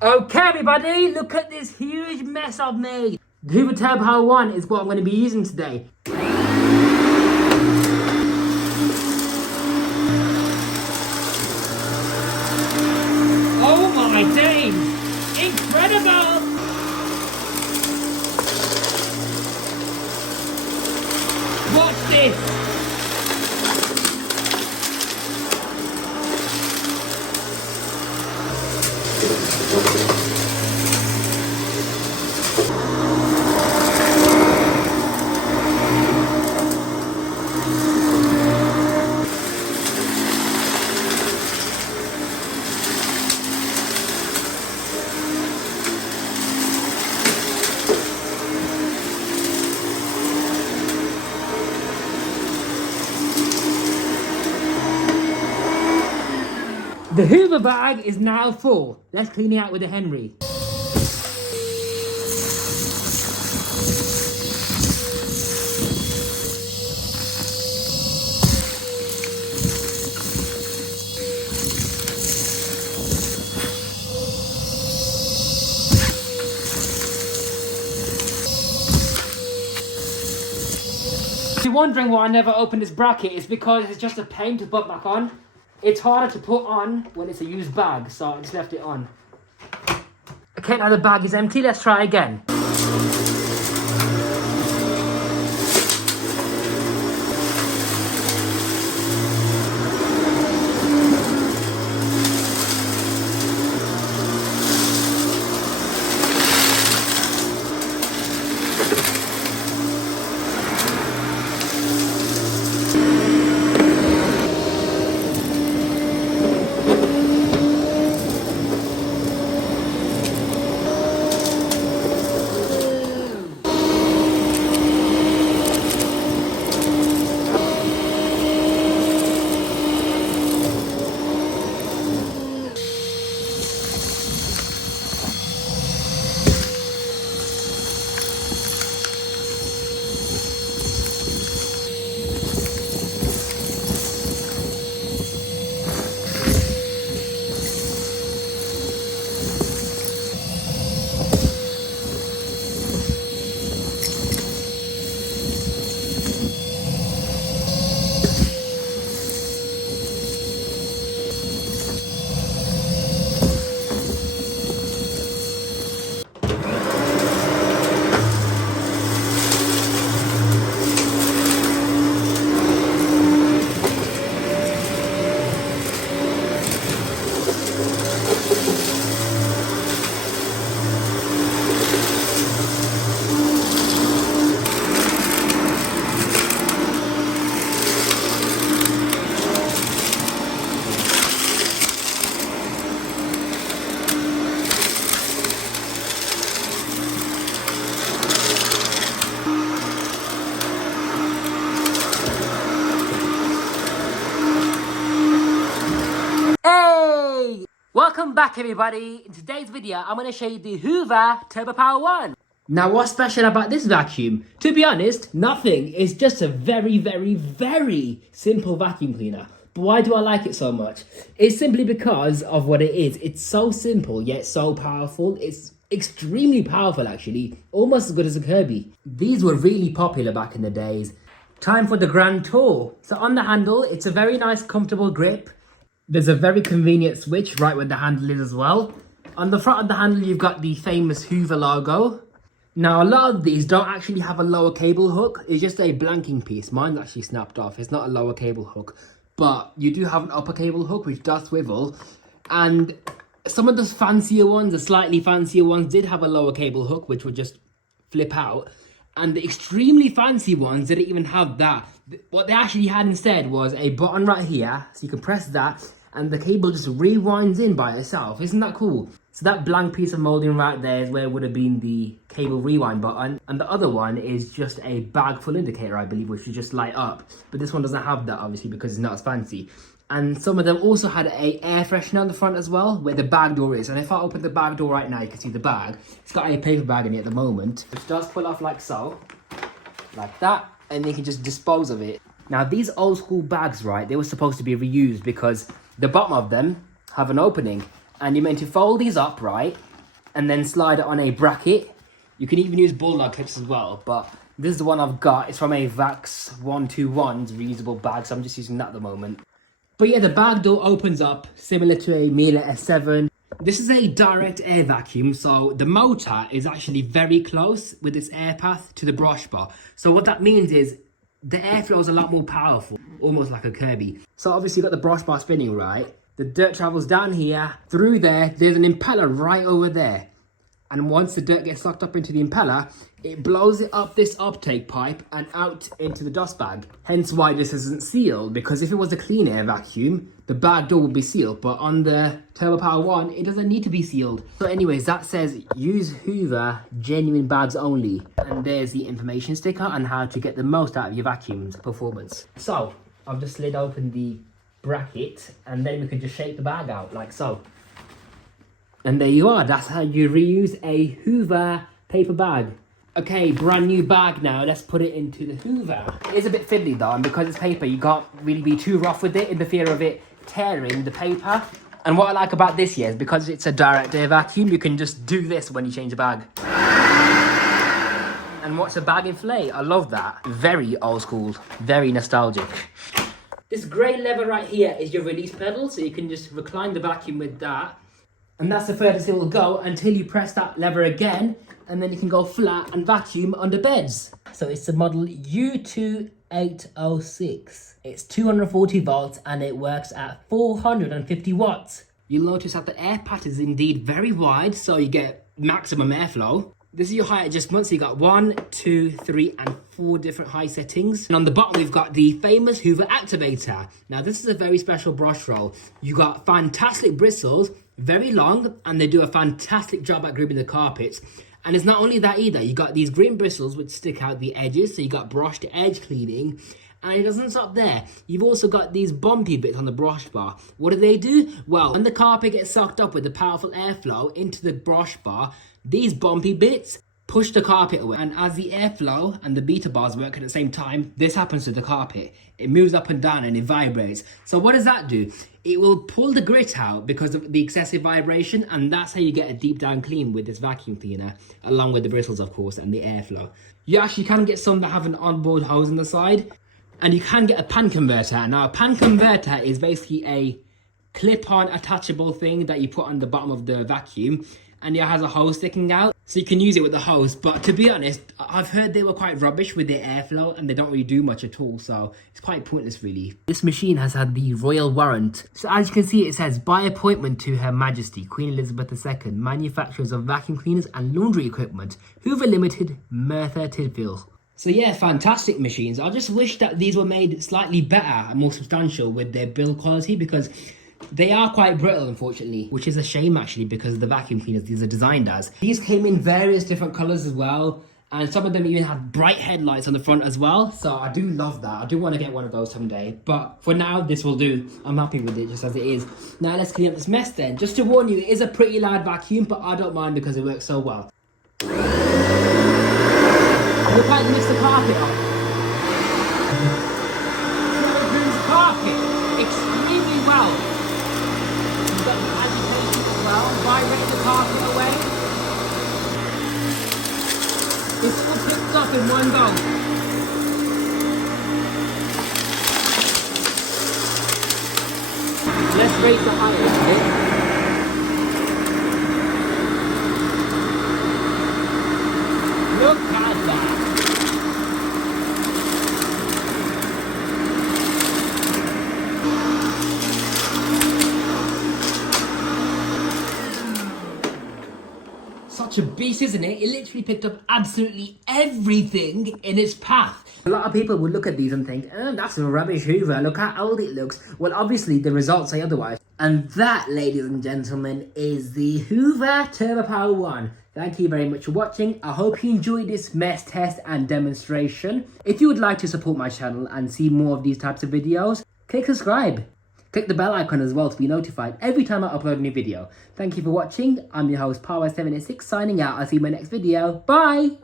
Okay, everybody, look at this huge mess I've made. The Hoover Turbopower 1 is what I'm going to be using today. Oh my days! Incredible! Watch this! The Hoover bag is now full. Let's clean it out with a Henry. If you're wondering why I never opened this bracket, it's because it's just a pain to put back on. It's harder to put on when it's a used bag, so I just left it on. Okay, now the bag is empty. Let's try again. Hey! Welcome back, everybody. In today's video, I'm going to show you the Hoover Turbopower 1. Now, what's special about this vacuum? To be honest, nothing. It's just a very, very, very simple vacuum cleaner. But why do I like it so much? It's simply because of what it is. It's so simple, yet so powerful. It's extremely powerful, actually. Almost as good as a Kirby. These were really popular back in the days. Time for the grand tour. So on the handle, it's a very nice, comfortable grip. There's a very convenient switch right where the handle is as well. On the front of the handle, you've got the famous Hoover logo. Now, a lot of these don't actually have a lower cable hook. It's just a blanking piece. Mine's actually snapped off. It's not a lower cable hook. But you do have an upper cable hook, which does swivel. And some of the fancier ones, the slightly fancier ones, did have a lower cable hook, which would just flip out. And the extremely fancy ones didn't even have that. What they actually had instead was a button right here. So you can press that and the cable just rewinds in by itself. Isn't that cool? So that blank piece of molding right there is where would have been the cable rewind button. And the other one is just a bag full indicator, I believe, which you just light up. But this one doesn't have that, obviously, because it's not as fancy. And some of them also had a air freshener on the front as well, where the bag door is. And if I open the bag door right now, you can see the bag. It's got a paper bag in it at the moment, which does pull off like so, like that, and you can just dispose of it. Now, these old school bags, right, they were supposed to be reused because the bottom of them have an opening. And you're meant to fold these up, right, and then slide it on a bracket. You can even use bulldog clips as well, but this is the one I've got. It's from a Vax 121's reusable bag, so I'm just using that at the moment. But yeah, the bag door opens up similar to a Miele S7. This is a direct air vacuum, so the motor is actually very close with its air path to the brush bar. So what that means is the airflow is a lot more powerful, almost like a Kirby. So obviously you've got the brush bar spinning, right? The dirt travels down here, through there, there's an impeller right over there. And once the dirt gets sucked up into the impeller, it blows it up this uptake pipe and out into the dust bag. Hence why this isn't sealed, because if it was a clean air vacuum, the bag door would be sealed. But on the Turbopower 1, it doesn't need to be sealed. So anyways, that says use Hoover genuine bags only. And there's the information sticker on how to get the most out of your vacuum's performance. So I've just slid open the bracket and then we can just shape the bag out like so. And there you are, that's how you reuse a Hoover paper bag. Okay, brand new bag now, let's put it into the Hoover. It is a bit fiddly though, and because it's paper, you can't really be too rough with it in the fear of it tearing the paper. And what I like about this here is because it's a direct air vacuum, you can just do this when you change the bag. And watch the bag inflate, I love that. Very old school, very nostalgic. This grey lever right here is your release pedal, so you can just recline the vacuum with that. And that's the furthest it will go until you press that lever again, and then you can go flat and vacuum under beds. So it's the model U2806. It's 240 volts and it works at 450 watts. You'll notice that the air path is indeed very wide, so you get maximum airflow. This is your height adjustment, so you got 1, 2, 3 and 4 different height settings. And on the bottom we've got the famous Hoover activator. Now this is a very special brush roll. You got fantastic bristles, very long, and they do a fantastic job at gripping the carpets. And it's not only that either, you got these green bristles which stick out the edges, so you got brushed edge cleaning. And it doesn't stop there. You've also got these bumpy bits on the brush bar. What do? Well, when the carpet gets sucked up with the powerful airflow into the brush bar, these bumpy bits push the carpet away. And as the airflow and the beta bars work at the same time, this happens to the carpet. It moves up and down and it vibrates. So what does that do? It will pull the grit out because of the excessive vibration, and that's how you get a deep down clean with this vacuum cleaner, along with the bristles, of course, and the airflow. You actually can get some that have an onboard hose on the side, and you can get a pan converter. Now, a pan converter is basically a clip-on attachable thing that you put on the bottom of the vacuum, and it has a hose sticking out, so you can use it with the hose. But to be honest, I've heard they were quite rubbish with their airflow and they don't really do much at all, so it's quite pointless really. This machine has had the royal warrant. So as you can see, it says, by appointment to Her Majesty Queen Elizabeth II, manufacturers of vacuum cleaners and laundry equipment, Hoover Limited, Merthyr Tydfil. So yeah, fantastic machines. I just wish that these were made slightly better and more substantial with their build quality, because they are quite brittle, unfortunately, which is a shame actually, because of the vacuum cleaners these are designed as. These came in various different colours as well, and some of them even had bright headlights on the front as well. So I do love that. I do want to get one of those someday, but for now this will do. I'm happy with it just as it is. Now let's clean up this mess then. Just to warn you, it is a pretty loud vacuum, but I don't mind because it works so well. Look how you mix the carpet up. Turbo's carpet extremely well. You've got the agitation as well, vibrating the carpet away. It's all picked up in one go. Let's rate the height a bit. Look at that. Such a beast, isn't it? It literally picked up absolutely everything in its path. A lot of people would look at these and think, oh, that's a rubbish Hoover, look how old it looks. Well, obviously the results say otherwise. And that, ladies and gentlemen, is the Hoover Turbopower 1. Thank you very much for watching. I hope you enjoyed this mess test and demonstration. If you would like to support my channel and see more of these types of videos, click subscribe. Click the bell icon as well to be notified every time I upload a new video. Thank you for watching. I'm your host, Power786, signing out. I'll see you in my next video. Bye!